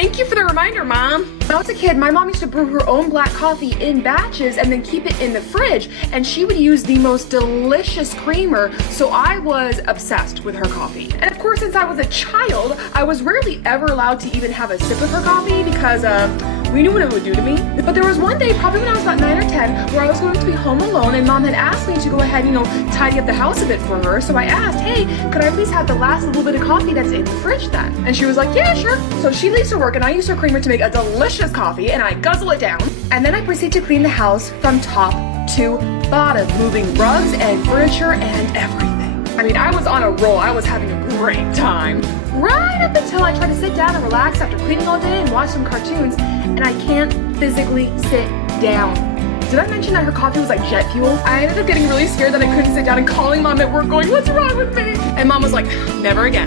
Thank you for the reminder, Mom. When I was a kid, my mom used to brew her own black coffee in batches and then keep it in the fridge, and she would use the most delicious creamer, so I was obsessed with her coffee. And of course, since I was a child, I was rarely ever allowed to even have a sip of her coffee because we knew what it would do to me. But there was one day, probably when I was about 9 or 10, where I was going to be home alone, and Mom had asked me to go ahead, tidy up the house a bit for her. So I asked, hey, could I please have the last little bit of coffee that's in the fridge then? And she was like, yeah, sure. So she leaves to work, and I use her creamer to make a delicious coffee, and I guzzle it down. And then I proceed to clean the house from top to bottom, moving rugs and furniture and everything. I mean, I was on a roll. I was having a great time. Right up until I tried to sit down and relax after cleaning all day and watch some cartoons, and I can't physically sit down. Did I mention that her coffee was like jet fuel? I ended up getting really scared that I couldn't sit down and calling Mom at work going, what's wrong with me? And Mom was like, never again.